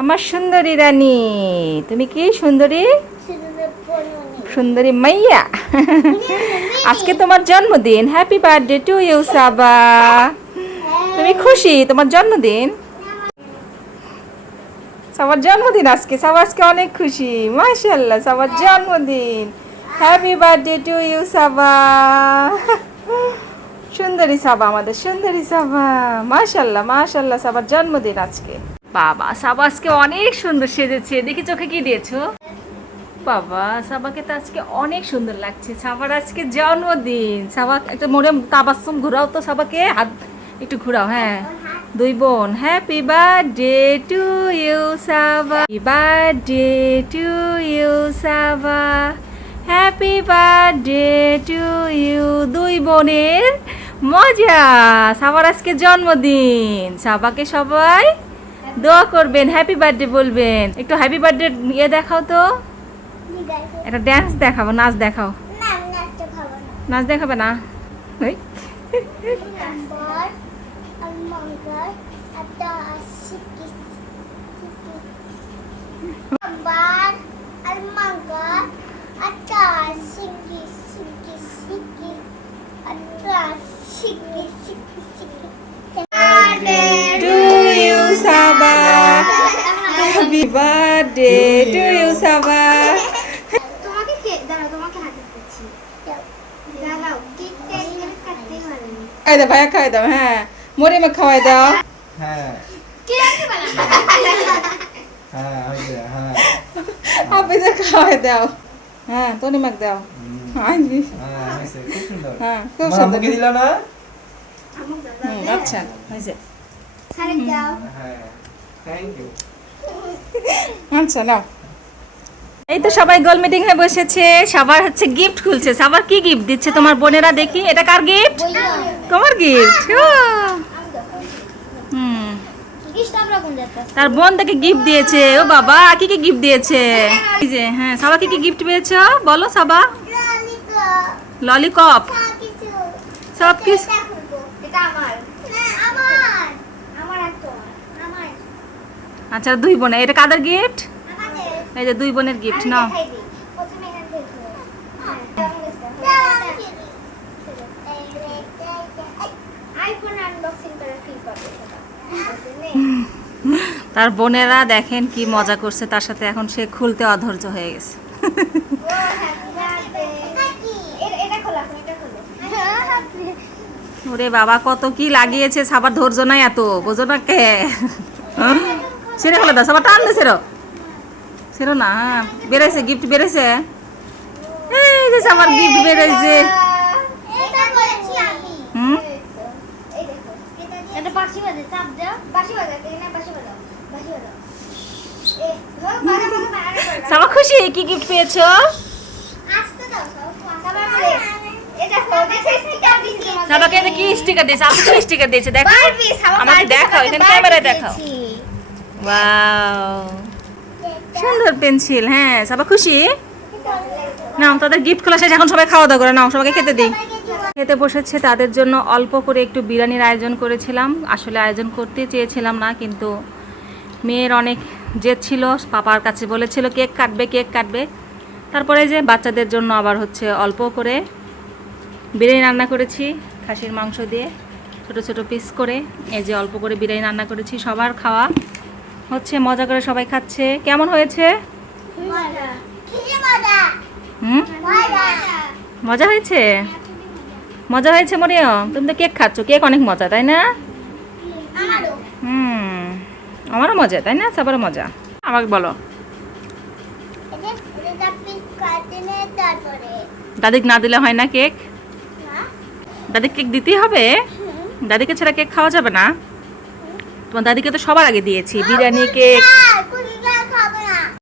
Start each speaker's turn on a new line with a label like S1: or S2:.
S1: আমার সুন্দরী রানী। তুমি কি সুন্দরী? সুন্দরী মাইয়া। আজকে তোমার জন্মদিন। Happy birthday to you Saba. তুমি খুশি? তোমার জন্মদিন? সবার জন্মদিন আজকে। সব আজকে অনেক খুশি। মাশাল্লাহ সবার জন্মদিন। Happy birthday to you Saba. সুন্দরী সাবা, আমাদের সুন্দরী সাবা। মাশাল্লাহ মাশাল্লাহ সবার জন্মদিন আজকে। বাবা সাবা আজকে অনেক সুন্দর সেজেছে। দেখি চোখে কি দিয়েছ? বাবা, সাবাকে তো আজকে অনেক সুন্দর লাগছে। সাবার আজকে জন্মদিন। সাবা, একটা মোড়ে তাবাসম ঘুরাও তো সাবাকে? হাত একটু ঘুরাও হ্যাঁ। দুই বোন। Happy birthday to you Saba. Birthday to you Saba. Happy birthday to you দুই বোনের মজা। সাবার আজকে জন্মদিন। সাবাকে সবাই দোয়া করবেন হ্যাপি বার্থডে বলবেন একটু হ্যাপি বার্থডে ইয়ে দেখাও তো একটা ড্যান্স দেখাবো নাচ দেখাও নাচ দেখাবে না ওই to birthday to you Saba
S2: তোমাকে দাঁড়াও, তোমাকে হাতে দিচ্ছি। দাঁড়াও, কেকটা এখানে কাটতেই পারেনি।
S1: খাই দাও ভাইয়া খাই দাও হ্যাঁ মরিমা খাওয়াই দাও
S3: হ্যাঁ
S2: কেক বানাবো।
S3: হ্যাঁ হ্যাঁ
S1: হাফিজে খাওয়াই দাও হ্যাঁ তনিমাক দাও
S3: হুম,
S1: হাই
S3: হ্যাঁ খুব সুন্দর
S1: হ্যাঁ খুব
S3: মা,
S1: সুন্দর
S3: দিল না
S2: দাও, দাও, দাও।
S1: আচ্ছা হয়েছে
S2: দাও।
S3: হ্যাঁ থ্যাংক ইউ
S1: আচ্ছা নাও। এই তো সবাই গোল মিটিং হয়ে বসেছে। সবার হচ্ছে গিফট খুলছে। সবার কি গিফট দিচ্ছে তোমার বোনেরা দেখি? এটা কার গিফট তোমার গিফট
S2: যাত্রা?
S1: তার বোন তাকে গিফট দিয়েছে। ও বাবা কি কি গিফট দিয়েছে? যে হ্যাঁ সাবা কি কি গিফট পেয়েছ? বলো সবা ললিকপ সব কিছু
S2: এটা আমার। আমার। আমার আর তোমার। আমার।
S1: আচ্ছা দুই বোনে এটা কাদের গিফট এই যে দুই বোনের গিফট নাও। তার বোনেরা দেখেন কি মজা করছে, তার সাথে এখন সে খুলতে অধৈর্য হয়ে গেছে। ওরে বাবা, কত কি লাগিয়েছে, সাবার ধৈর্য নাই এত, বোঝো না কে সেরে ফেলে দাও সবার টান দে সেরো সেরো না হ্যাঁ বেড়েছে গিফট বেড়েছে এই যে সবার গিফট বেড়েছে হুম।
S2: এটা বাজে, চাপ দাও। বাজাও। বাজাও।
S1: সাবা খুশি কি গিফট পেয়েছ। সাবাকে এটা কি স্টিকার দিয়েছে আপনি কি স্টিকার দিয়েছে দেখো আমাকে দেখাও, এখানে ক্যামেরায় দেখাও। সুন্দর পেন্সিল হ্যাঁ সবাই খুশি? নাও, তাদের গিফট খোলা শেষ, এখন সবাই খাওয়া দাওয়া করে নাও, সবাইকে খেতে দিই। খেতে বসেছে, তাদের জন্য অল্প করে একটু বিরিয়ানির আয়োজন করেছিলাম। আসলে আয়োজন করতে চেয়েছিলাম না, কিন্তু মেয়ের অনেক জেদ ছিল, পাপার কাছে বলেছিল, কেক কাটবে কেক কাটবে। তারপরে যে বাচ্চাদের জন্য আবার হচ্ছে অল্প করে বিরিয়ানি রান্না করেছি, খাসির মাংস দিয়ে, ছোট ছোট পিস করে। এই যে অল্প করে বিরিয়ানি রান্না করেছি, সবার খাওয়া। হচ্ছে মজা করে সবাই খাচ্ছে। কেমন হয়েছে?
S2: মজা।
S1: হুম?
S2: মজা।
S1: মজা হয়েছে? মজা হয়েছে মরিয়ম? তুমি তো কেক খাচ্ছ কেক অনেক মজা তাই না?
S2: আমারও।
S1: হুম আমারও মজা তাই না? সবারও মজা। আমাকে বলো। দাদিকে না দিলে হয় না কেক?
S2: না?
S1: দাদিকে কেক দিতেই হবে? দাদিকে ছাড়া কেক খাওয়া যাবে না? তোমার দাদিকে তো সবার আগে দিয়েছি বিরিয়ানি কেক?